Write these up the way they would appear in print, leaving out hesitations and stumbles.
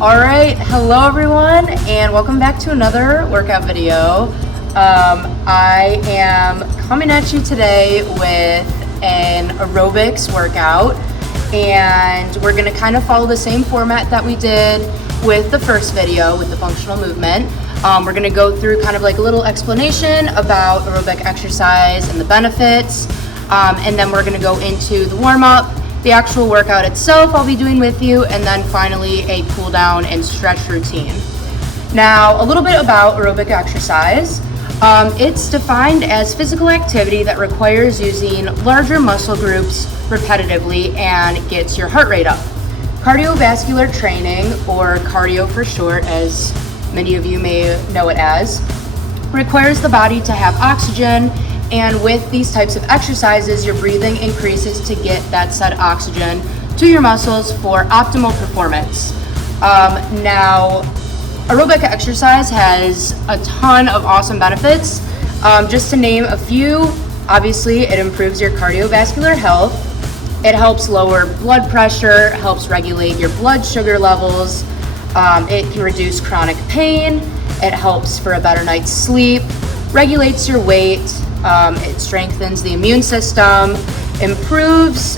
Alright, hello everyone, and welcome back to another workout video. I am coming at you today with an aerobics workout, and we're going to kind of follow the same format that we did with the first video with the functional movement. We're going to go through kind of like a little explanation about aerobic exercise and the benefits, and then we're going to go into the warm-up, the actual workout itself I'll be doing with you, and then finally a cool down and stretch routine. Now, a little bit about aerobic exercise. It's defined as physical activity that requires using larger muscle groups repetitively and gets your heart rate up. Cardiovascular training, or cardio for short, as many of you may know it as, requires the body to have oxygen, and with these types of exercises, your breathing increases to get that said oxygen to your muscles for optimal performance. Now, aerobic exercise has a ton of awesome benefits. Just to name a few, obviously it improves your cardiovascular health. It helps lower blood pressure, helps regulate your blood sugar levels. It can reduce chronic pain. It helps for a better night's sleep, regulates your weight. It strengthens the immune system, improves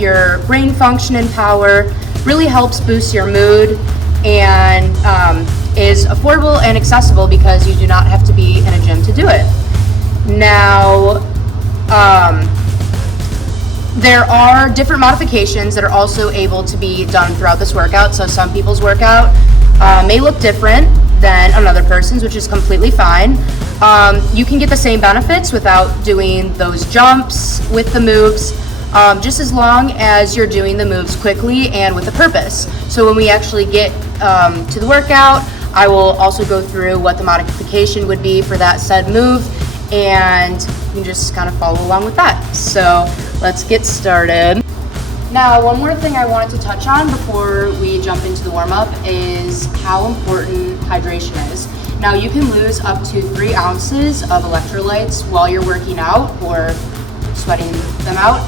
your brain function and power, really helps boost your mood, and is affordable and accessible because you do not have to be in a gym to do it. Now, there are different modifications that are also able to be done throughout this workout. So some people's workout may look different than another person's, which is completely fine. You can get the same benefits without doing those jumps with the moves, just as long as you're doing the moves quickly and with a purpose. So when we actually get to the workout, I will also go through what the modification would be for that said move, and you can just kind of follow along with that. So let's get started. Now, one more thing I wanted to touch on before we jump into the warm-up is how important hydration is. Now, you can lose up to 3 ounces of electrolytes while you're working out or sweating them out,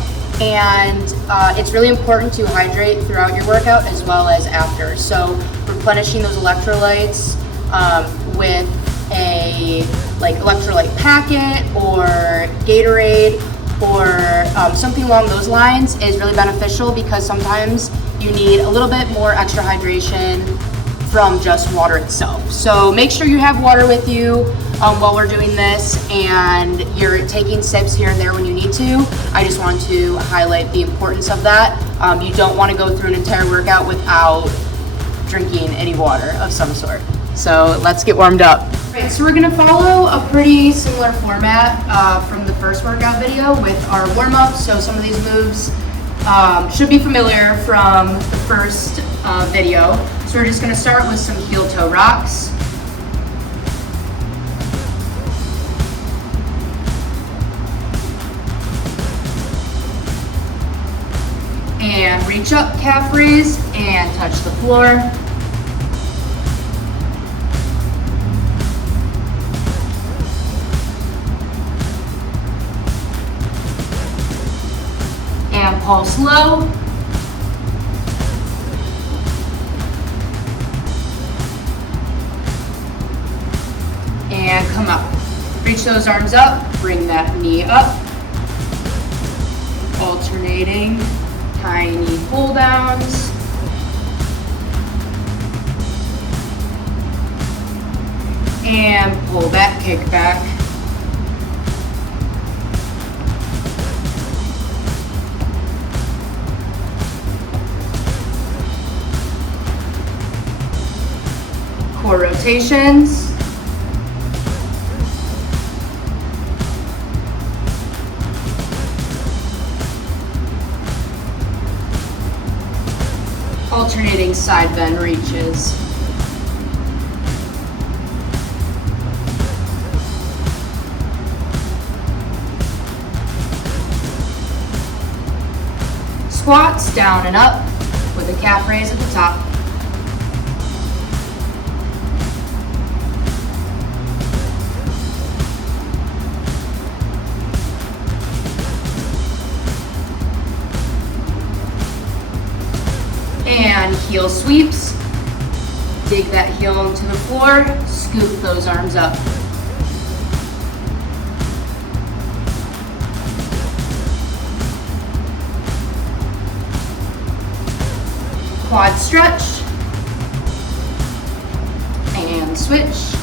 and it's really important to hydrate throughout your workout as well as after. So replenishing those electrolytes with a electrolyte packet or Gatorade or something along those lines is really beneficial, because sometimes you need a little bit more extra hydration from just water itself. So make sure you have water with you while we're doing this, and you're taking sips here and there when you need to. I just want to highlight the importance of that. You don't want to go through an entire workout without drinking any water of some sort. So let's get warmed up. Right, so we're going to follow a pretty similar format from the first workout video with our warm-up. So some of these moves should be familiar from the first video. So we're just going to start with some heel-toe rocks. And reach up, calf raise, and touch the floor. And pulse low. And come up. Reach those arms up, bring that knee up. Alternating tiny pull downs. And pull back, kick back. Core rotations. Alternating side bend reaches. Squats down and up with a calf raise at the top. And heel sweeps. Dig that heel into the floor, scoop those arms up. Quad stretch, and switch.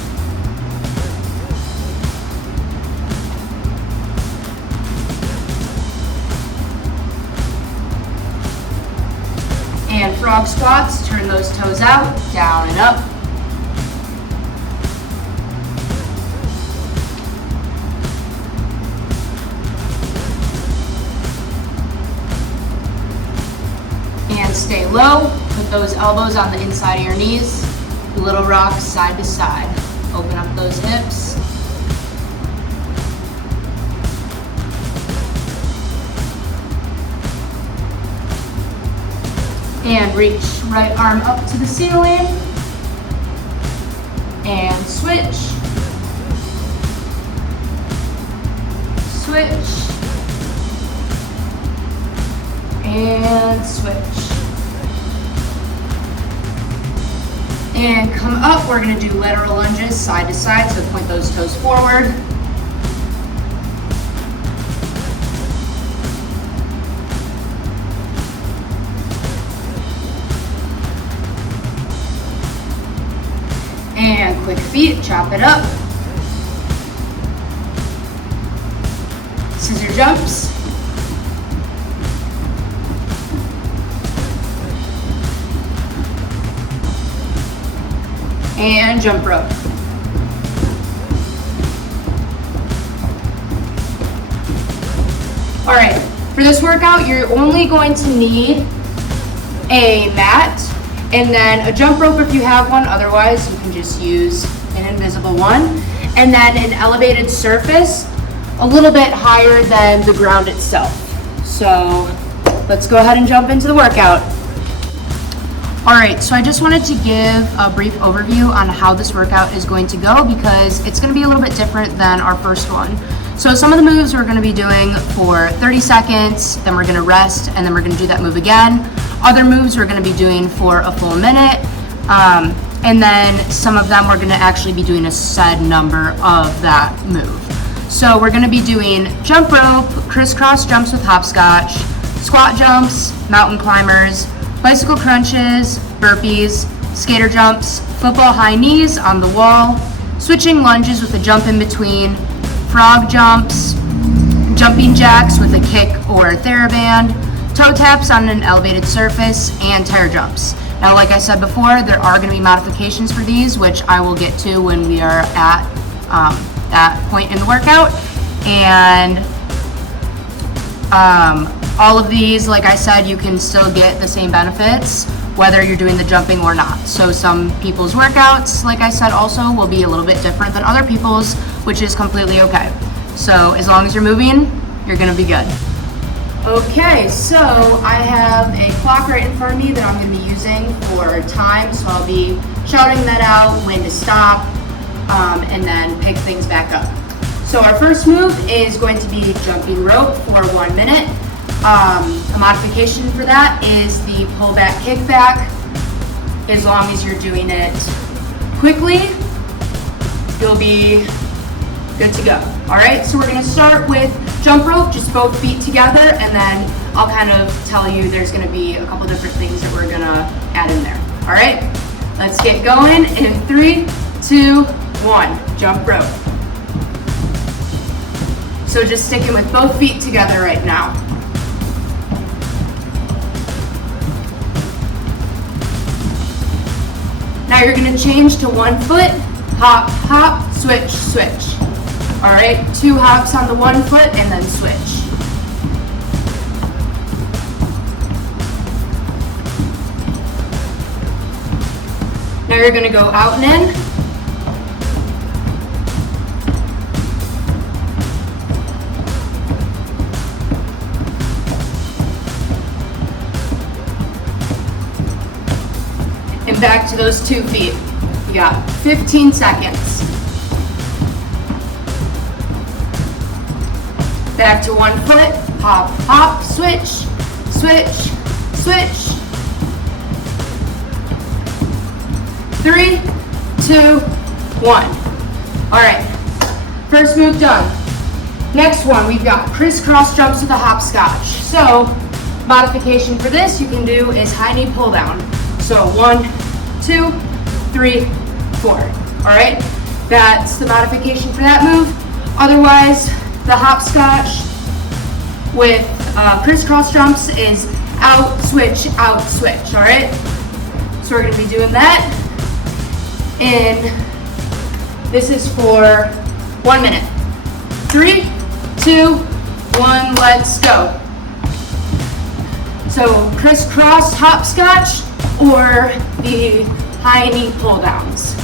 And frog squats, turn those toes out, down and up. And stay low, put those elbows on the inside of your knees, little rocks side to side. Open up those hips. And reach right arm up to the ceiling. And switch. Switch. And switch. And come up, we're gonna do lateral lunges side to side, so point those toes forward. And quick feet, chop it up. Scissor jumps. And jump rope. All right, for this workout, you're only going to need a mat and then a jump rope if you have one. Otherwise, you can just use an invisible one. And then an elevated surface a little bit higher than the ground itself. So let's go ahead and jump into the workout. All right, so I just wanted to give a brief overview on how this workout is going to go because it's going to be a little bit different than our first one. So some of the moves we're going to be doing for 30 seconds, then we're going to rest, and then we're going to do that move again. Other moves we're going to be doing for a full minute, and then some of them we're going to actually be doing a set number of that move. So we're going to be doing jump rope, crisscross jumps with hopscotch, squat jumps, mountain climbers, bicycle crunches, burpees, skater jumps, football high knees on the wall, switching lunges with a jump in between, frog jumps, jumping jacks with a kick or a TheraBand, toe taps on an elevated surface, and tire jumps. Now, like I said before, there are going to be modifications for these, which I will get to when we are at that point in the workout. And all of these, like I said, you can still get the same benefits whether you're doing the jumping or not. So some people's workouts, like I said, also will be a little bit different than other people's, which is completely okay. So as long as you're moving, you're gonna be good. Okay, so I have a clock right in front of me that I'm gonna be using for time. So I'll be shouting that out, when to stop, and then pick things back up. So our first move is going to be jumping rope for 1 minute. A modification for that is the pullback kickback. As long as you're doing it quickly, you'll be good to go. All right, so we're gonna start with jump rope, just both feet together, and then I'll kind of tell you there's gonna be a couple different things that we're gonna add in there. All right, let's get going in 3, 2, 1, jump rope. So just sticking with both feet together right now. Now you're gonna change to 1 foot, hop, hop, switch, switch. All right, 2 hops on the 1 foot and then switch. Now you're gonna go out and in. And back to those 2 feet. You got 15 seconds. Back to 1 foot, hop, hop, switch, switch, switch. 3, 2, 1. All right, first move done. Next one, we've got crisscross jumps with a hopscotch. So, modification for this you can do is high knee pull down. So 1, 2, 3, 4. All right, that's the modification for that move. Otherwise, the hopscotch with crisscross jumps is out, switch, all right? So we're gonna be doing that, and this is for 1 minute. 3, 2, 1, let's go. So crisscross hopscotch or the high knee pull downs.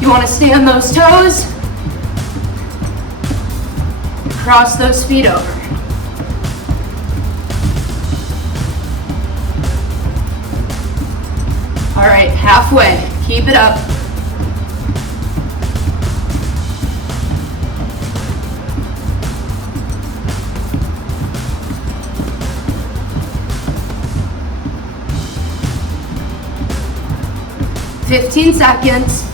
You wanna stay on those toes, cross those feet over. All right, halfway, keep it up. "15 seconds.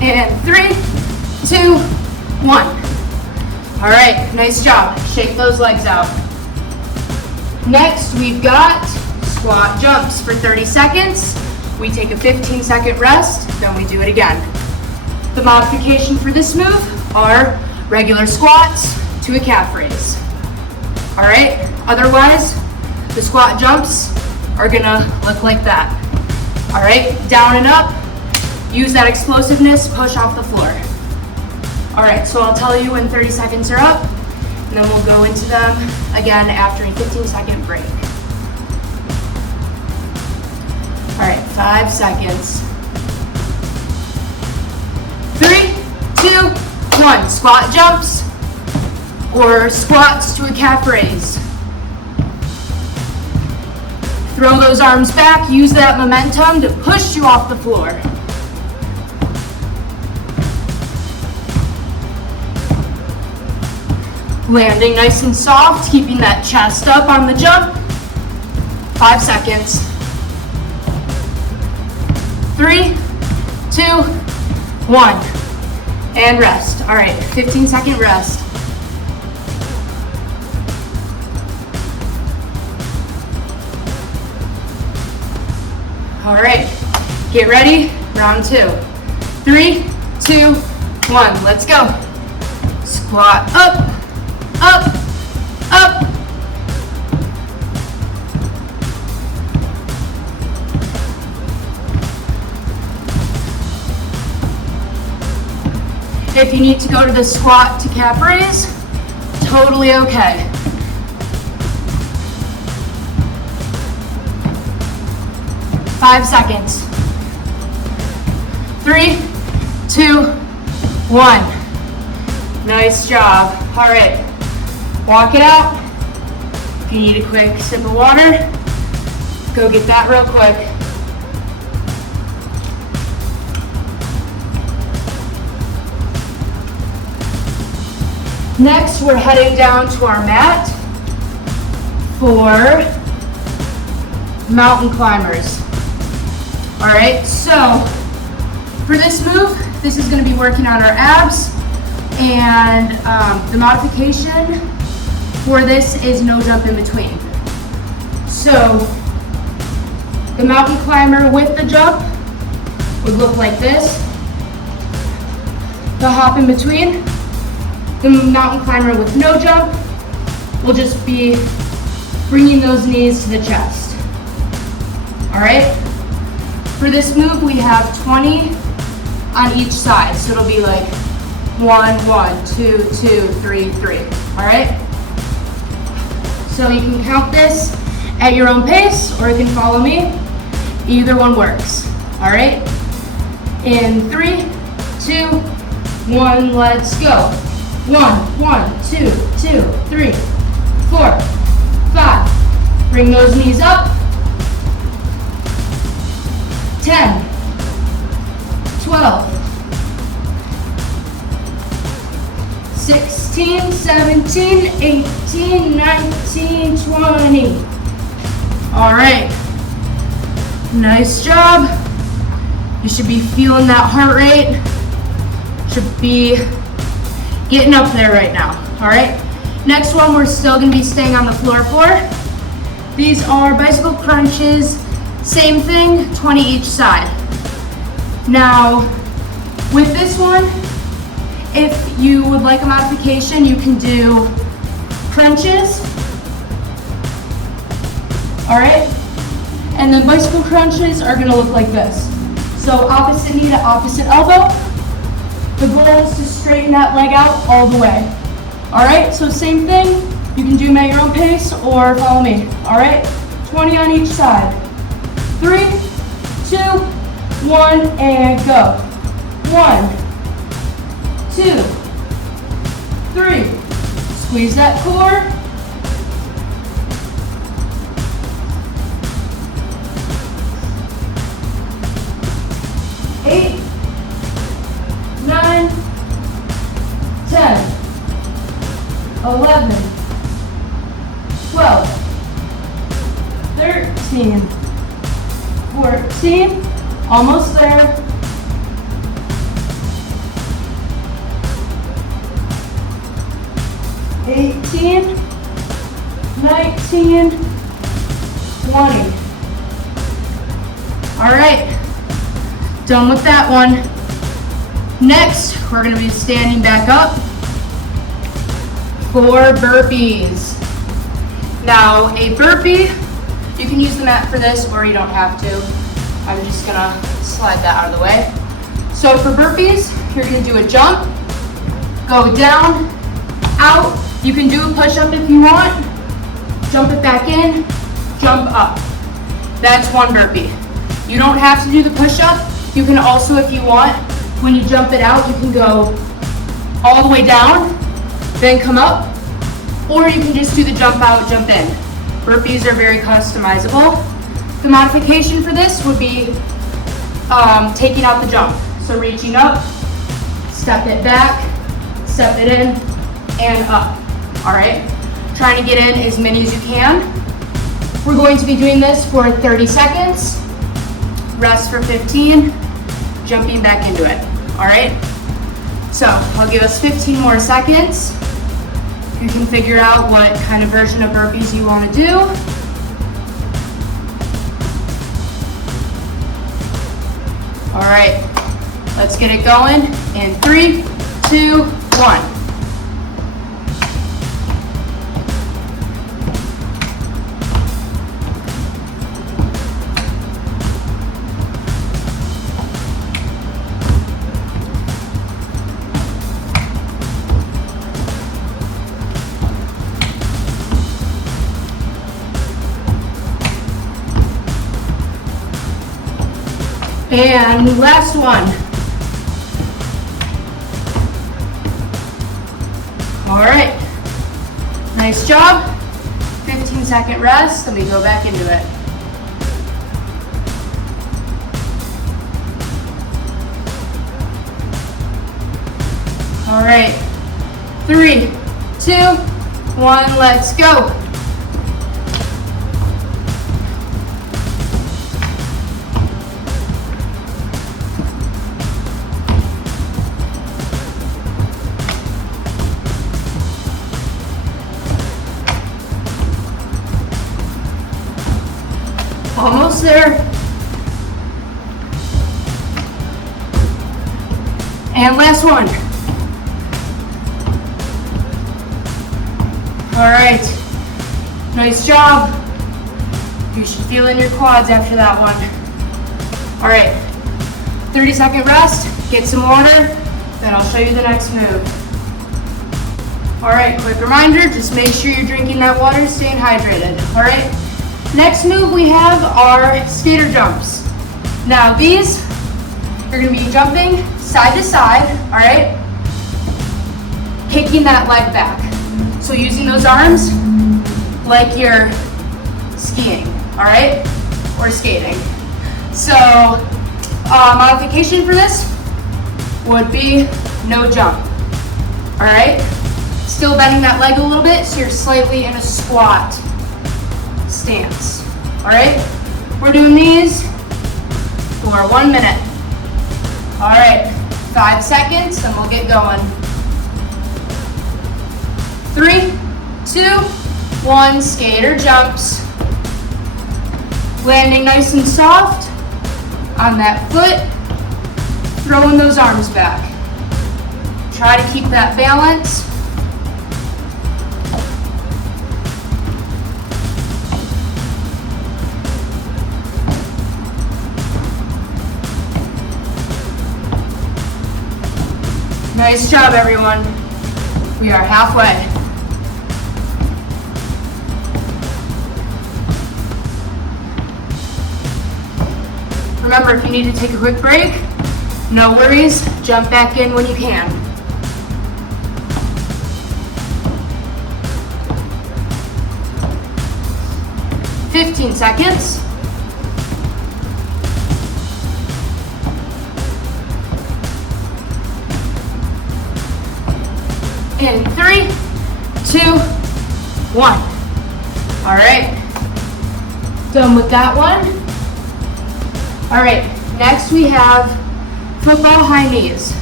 And 3, 2, 1. All right, nice job. Shake those legs out. Next, we've got squat jumps for 30 seconds. We take a 15-second rest, then we do it again. The modification for this move are regular squats to a calf raise. All right, otherwise, the squat jumps are gonna look like that. All right, down and up. Use that explosiveness, push off the floor. All right, so I'll tell you when 30 seconds are up, and then we'll go into them again after a 15-second break. All right, 5 seconds. 3, 2, 1. Squat jumps or squats to a calf raise. Throw those arms back, use that momentum to push you off the floor. Landing nice and soft, keeping that chest up on the jump. 5 seconds. 3, 2, 1. And rest. All right, 15-second rest. All right, get ready, round 2. 3, 2, 1, let's go. Squat up. Up, up. If you need to go to the squat to calf raise, totally okay. Five seconds. 3, 2, 1. Nice job. All right. Walk it out. If you need a quick sip of water, go get that real quick. Next, we're heading down to our mat for mountain climbers. All right, so for this move, this is going to be working on our abs, and the modification for this is no jump in between. So the mountain climber with the jump would look like this. The hop in between, the mountain climber with no jump will just be bringing those knees to the chest. All right? For this move, we have 20 on each side. So it'll be like 1, 1, 2, 2, 3, 3. All right? So you can count this at your own pace, or you can follow me. Either one works. All right? In 3, 2, 1, let's go. 1, 1, 2, 2, 3, 4, 5. Bring those knees up. 10, 12, 16, 17, 18, 19, 20. All right. Nice job. You should be feeling that heart rate. Should be getting up there right now. All right. Next one, we're still going to be staying on the floor for. These are bicycle crunches. Same thing, 20 each side. Now, with this one, if you would like a modification, you can do crunches. All right. And then bicycle crunches are going to look like this. So opposite knee to opposite elbow. The goal is to straighten that leg out all the way. All right, so same thing. You can do them at your own pace or follow me. All right, 20 on each side. 3, 2, 1, and go. 1, 2, 3. Squeeze that core. 8, 9, 10, 11, 12, 13, 14, almost there. 18, 19, 20. All right, done with that one. Next, we're going to be standing back up for burpees. Now, a burpee, you can use the mat for this or you don't have to. I'm just going to slide that out of the way. So for burpees, you're going to do a jump, go down, out. You can do a push-up if you want. Jump it back in, jump up. That's one burpee. You don't have to do the push-up. You can also, if you want, when you jump it out, you can go all the way down, then come up, or you can just do the jump out, jump in. Burpees are very customizable. The modification for this would be taking out the jump. So reaching up, step it back, step it in, and up. All right? Trying to get in as many as you can. We're going to be doing this for 30 seconds. Rest for 15, jumping back into it. All right? So I'll give us 15 more seconds. You can figure out what kind of version of burpees you want to do. All right, let's get it going in 3, 2, 1. And last one. All right, nice job. 15-second rest, then we go back into it. All right, 3, 2, 1, let's go. Almost there. And last one. All right, nice job. You should feel in your quads after that one. All right, 30-second rest, get some water, then I'll show you the next move. All right, quick reminder, just make sure you're drinking that water, staying hydrated. All right. Next move we have are skater jumps. Now these, you're gonna be jumping side to side, all right? Kicking that leg back. So using those arms like you're skiing, all right? Or skating. So modification for this would be no jump, all right? Still bending that leg a little bit so you're slightly in a squat stance. All right, we're doing these for 1 minute. All right, 5 seconds and we'll get going. 3, 2, 1, skater jumps. Landing nice and soft on that foot, throwing those arms back. Try to keep that balance. Nice job, everyone. We are halfway. Remember, if you need to take a quick break, no worries, jump back in when you can. "15 seconds. In 3, 2, 1. All right, done with that one. All right, next we have football high knees.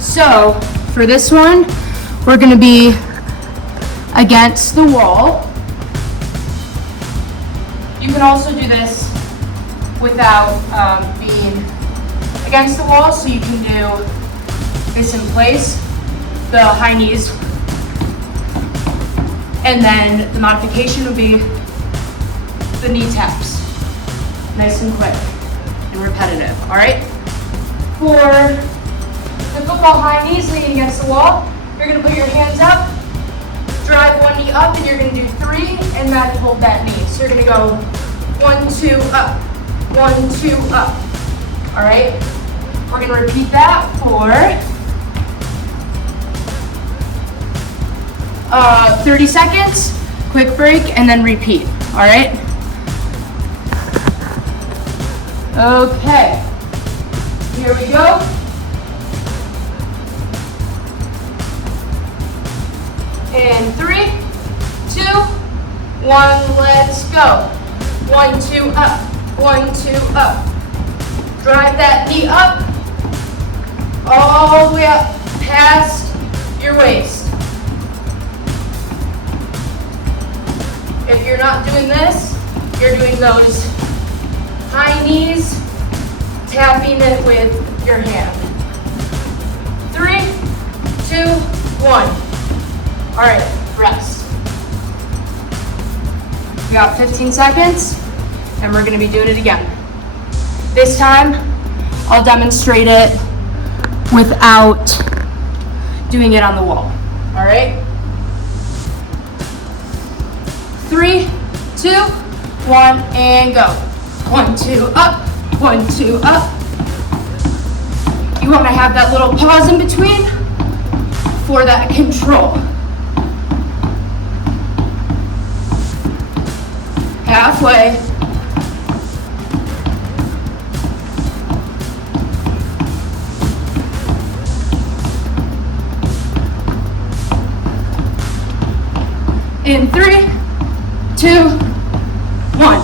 So for this one, we're gonna be against the wall. You can also do this without being against the wall, so you can do this in place, the high knees. And then the modification would be the knee taps, nice and quick and repetitive, all right? For the football high knees leaning against the wall, you're gonna put your hands up, drive one knee up, and you're gonna do 3, and then hold that knee. So you're gonna go 1, 2, up, 1, 2, up, all right? We're gonna repeat that for 30 seconds, quick break, and then repeat, all right? Okay, here we go. In 3, 2, 1, let's go. 1, 2, up, 1, 2, up. Drive that knee up, all the way up, past your waist. If you're not doing this, you're doing those high knees, tapping it with your hand. 3, 2, 1. All right, rest. We got 15 seconds, and we're gonna be doing it again. This time, I'll demonstrate it without doing it on the wall, all right? 3, 2, 1, and go. 1, 2, up, 1, 2, up. You wanna have that little pause in between for that control. Halfway. In 3, 2, 1.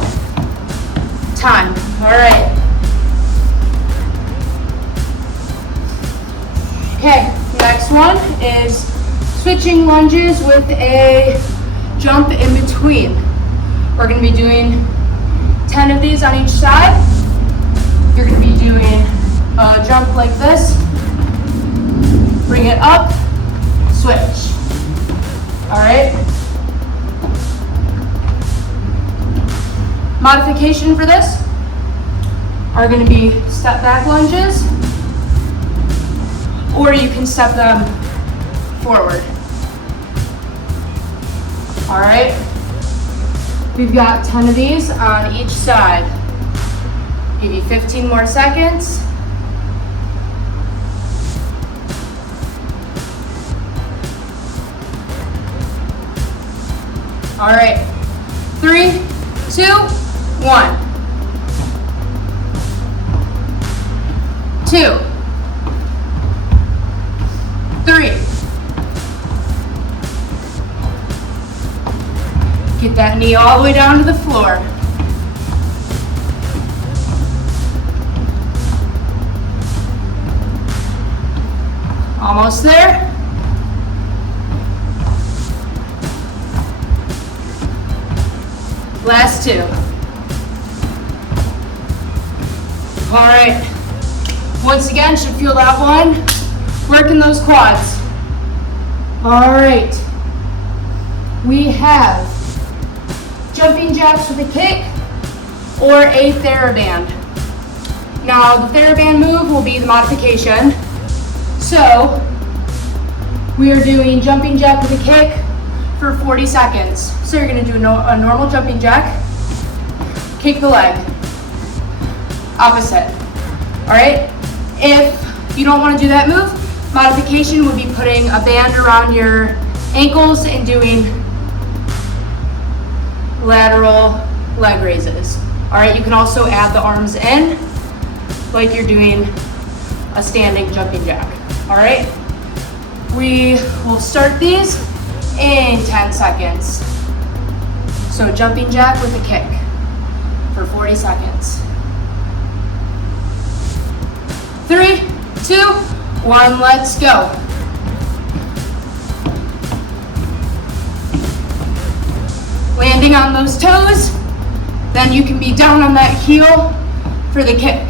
Time. All right. Okay, next one is switching lunges with a jump in between. We're going to be doing 10 of these on each side. You're going to be doing a jump like this. Bring it up, switch. All right. Modification for this are going to be step back lunges, or you can step them forward. All right. We've got 10 of these on each side. Give you 15 more seconds. All right, 3, 2, 1. 2, 3, Get that knee all the way down to the floor. Almost there. Last two. All right. Once again, should feel that one. Working those quads. All right. We have jumping jacks with a kick or a TheraBand. Now, the TheraBand move will be the modification. So, we are doing jumping jack with a kick for 40 seconds. So you're gonna do a normal jumping jack, kick the leg, opposite, all right? If you don't wanna do that move, modification would be putting a band around your ankles and doing lateral leg raises. All right, you can also add the arms in like you're doing a standing jumping jack. All right, we will start these in 10 seconds. So jumping jack with a kick for 40 seconds. 3, 2, 1, let's go. Landing on those toes, then you can be down on that heel for the kick.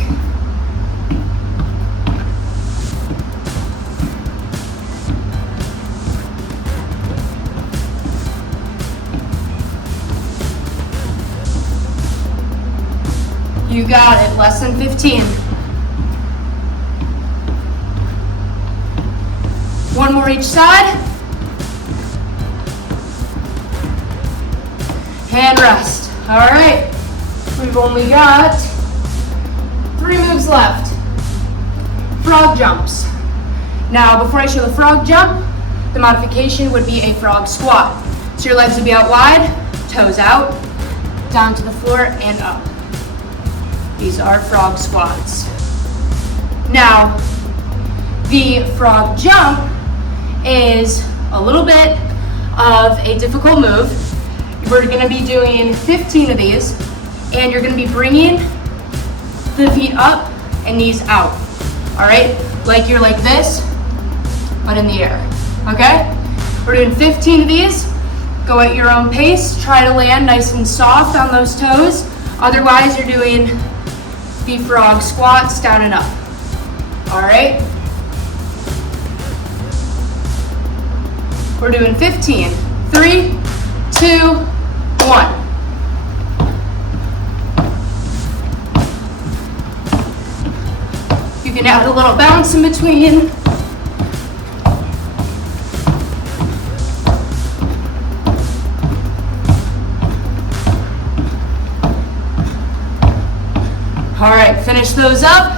You got it, less than 15. One more each side. And rest. All right, we've only got 3 moves left. Frog jumps. Now, before I show the frog jump, the modification would be a frog squat. So your legs would be out wide, toes out, down to the floor and up. These are frog squats. Now, the frog jump is a little bit of a difficult move. We're gonna be doing 15 of these, and you're gonna be bringing the feet up and knees out, all right? Like you're like this, but in the air, okay? We're doing 15 of these. Go at your own pace. Try to land nice and soft on those toes. Otherwise, you're doing the frog squats down and up, all right? We're doing 15. 3, 2, 1. You can add a little bounce in between. All right, finish those up.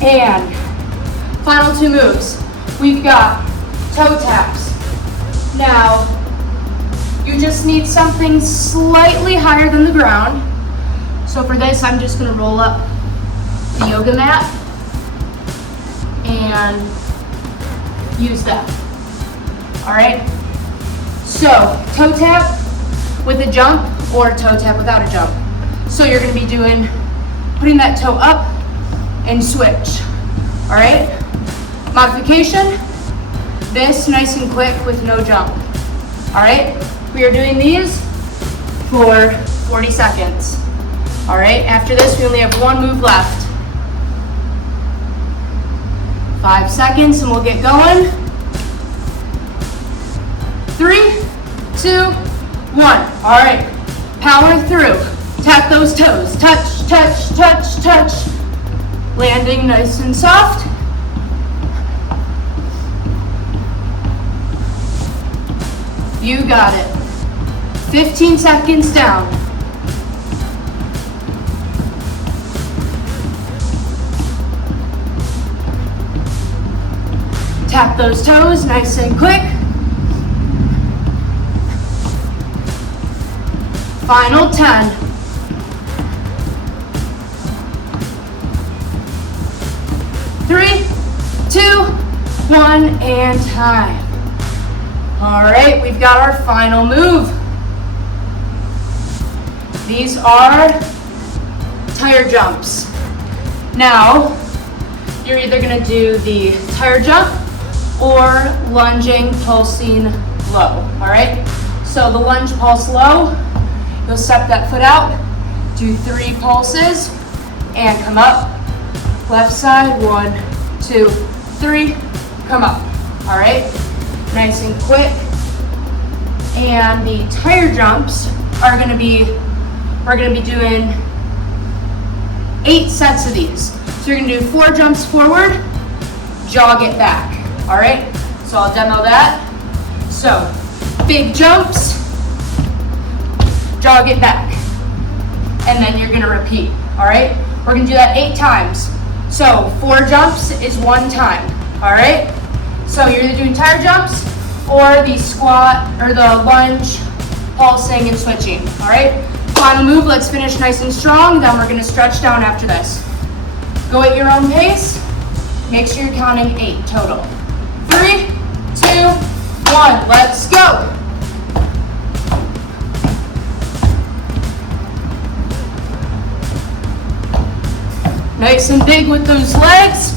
And final 2 moves. We've got toe taps. Now, you just need something slightly higher than the ground. So for this, I'm just gonna roll up the yoga mat and use that. All right? So, toe tap with a jump or toe tap without a jump. So you're gonna be doing, putting that toe up and switch, all right? Modification, this nice and quick with no jump, all right? We are doing these for 40 seconds, all right? After this, we only have 1 move left. 5 seconds and we'll get going. 3, 2, 1, all right. Power through. Tap those toes. Touch, touch, touch, touch. Landing nice and soft. You got it. 15 seconds down. Tap those toes nice and quick. Final 10. 3, 2, 1, and time. All right, we've got our final move. These are tire jumps. Now, you're either gonna do the tire jump or lunging, pulsing low, all right? So the lunge, pulse low, you'll step that foot out, do 3 pulses, and come up. Left side, 1, 2, 3, come up, all right? Nice and quick. And the tire jumps are gonna be, we're gonna be doing 8 sets of these. So you're gonna do 4 jumps forward, jog it back, all right? So I'll demo that. So, big jumps, jog it back, and then you're gonna repeat, all right? We're gonna do that 8 times. So 4 jumps is 1 time, all right? So you're either doing tire jumps or the squat or the lunge, pulsing and switching, all right? Final move, let's finish nice and strong, then we're gonna stretch down after this. Go at your own pace, make sure you're counting 8 total. 3, 2, 1, let's go. Nice and big with those legs.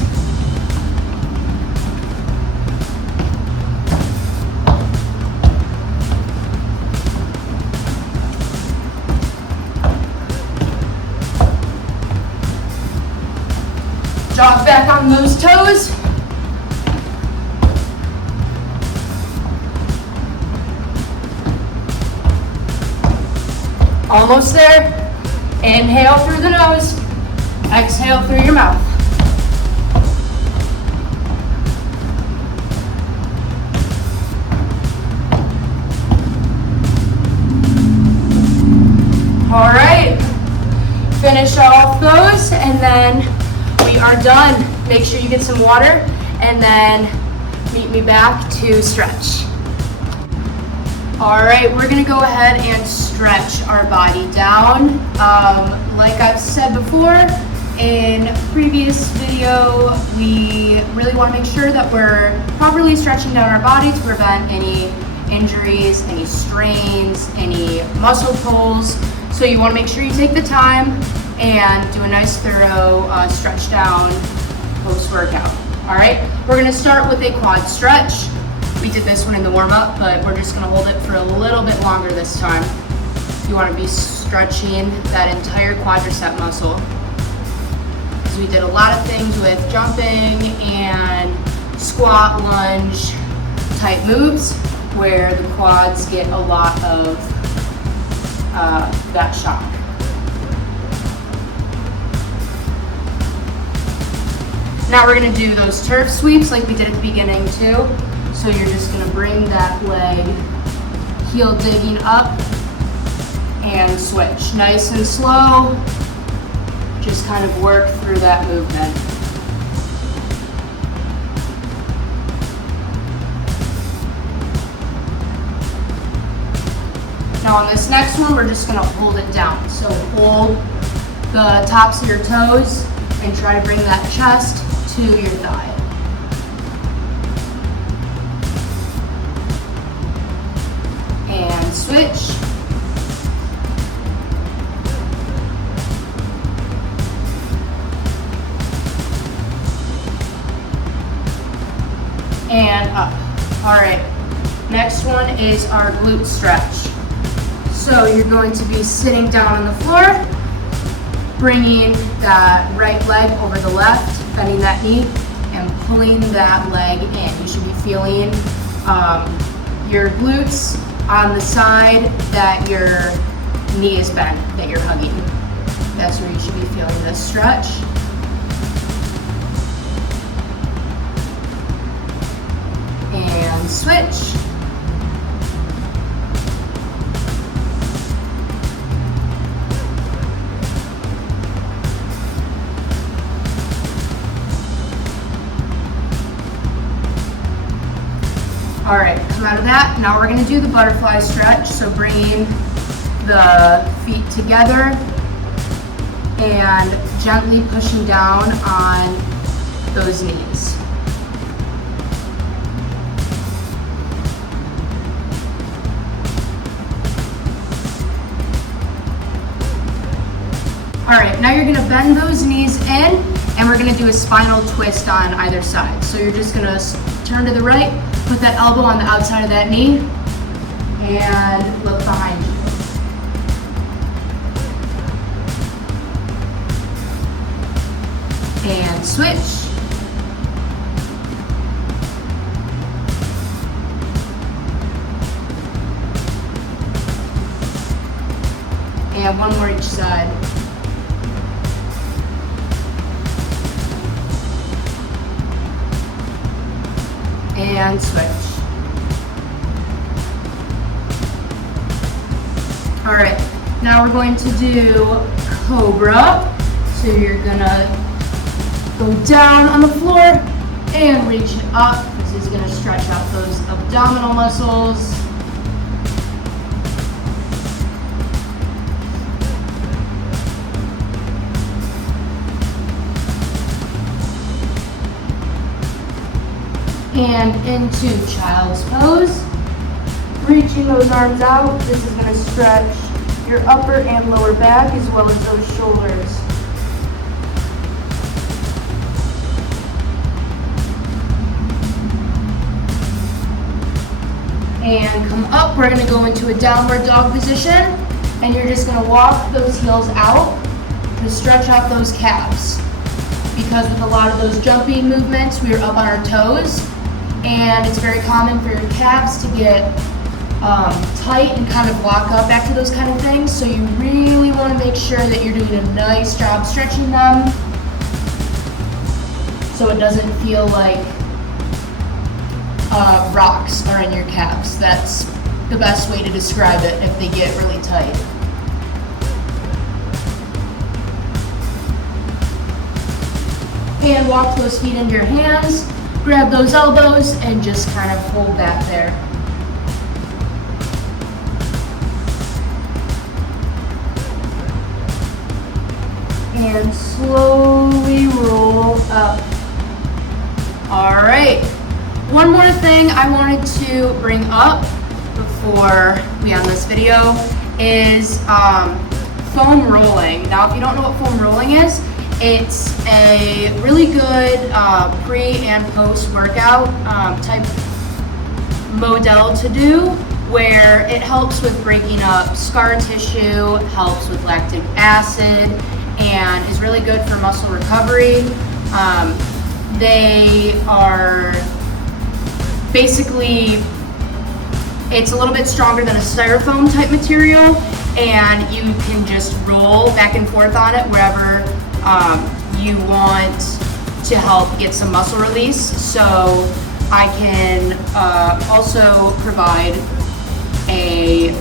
Jog back on those toes. Almost there. Inhale through the nose. Exhale through your mouth. All right. Finish off those and then we are done. Make sure you get some water and then meet me back to stretch. All right, we're gonna go ahead and stretch our body down. Like I've said before in a previous video, we really wanna make sure that we're properly stretching down our body to prevent any injuries, any strains, any muscle pulls. So you wanna make sure you take the time and do a nice thorough stretch down post-workout. All right, we're gonna start with a quad stretch. We did this one in the warm-up, but we're just gonna hold it for a little bit longer this time. You wanna be stretching that entire quadricep muscle. Because we did a lot of things with jumping and squat, lunge type moves where the quads get a lot of that shock. Now we're gonna do those turf sweeps like we did at the beginning too. So you're just gonna bring that leg, heel digging up and switch. Nice and slow, just kind of work through that movement. Now on this next one, we're just gonna hold it down. So hold the tops of your toes and try to bring that chest to your thigh. And switch. And up. All right, next one is our glute stretch. So you're going to be sitting down on the floor, bringing that right leg over the left, bending that knee, and pulling that leg in. You should be feeling your glutes on the side that your knee is bent, that you're hugging. That's where you should be feeling this stretch. And switch. All right, come out of that. Now we're gonna do the butterfly stretch. So bringing the feet together and gently pushing down on those knees. right, now you're gonna bend those knees in, and we're gonna do a spinal twist on either side. So you're just gonna turn to the right, put that elbow on the outside of that knee, and look behind you. And switch. And one more each side. And switch. All right, now we're going to do Cobra. So you're gonna go down on the floor and reach it up. This is gonna stretch out those abdominal muscles. And into child's pose. Reaching those arms out. This is gonna stretch your upper and lower back as well as those shoulders. And come up, we're gonna go into a downward dog position, and you're just gonna walk those heels out to stretch out those calves. Because with a lot of those jumping movements, we are up on our toes, and it's very common for your calves to get tight and kind of lock up after those kind of things. So you really wanna make sure that you're doing a nice job stretching them so it doesn't feel like rocks are in your calves. That's the best way to describe it if they get really tight. And walk those feet into your hands, grab those elbows, and just kind of hold that there. And slowly roll up. All right. One more thing I wanted to bring up before we end this video is foam rolling. Now, if you don't know what foam rolling is, it's a really good pre and post workout type model to do, where it helps with breaking up scar tissue, helps with lactic acid, and is really good for muscle recovery. They are basically, it's a little bit stronger than a styrofoam type material, and you can just roll back and forth on it wherever you want to help get some muscle release. So I can also provide a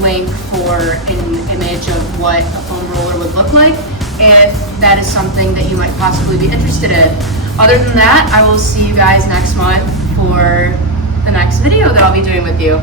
link for an image of what a foam roller would look like if that is something that you might possibly be interested in. Other than that, I will see you guys next month for the next video that I'll be doing with you.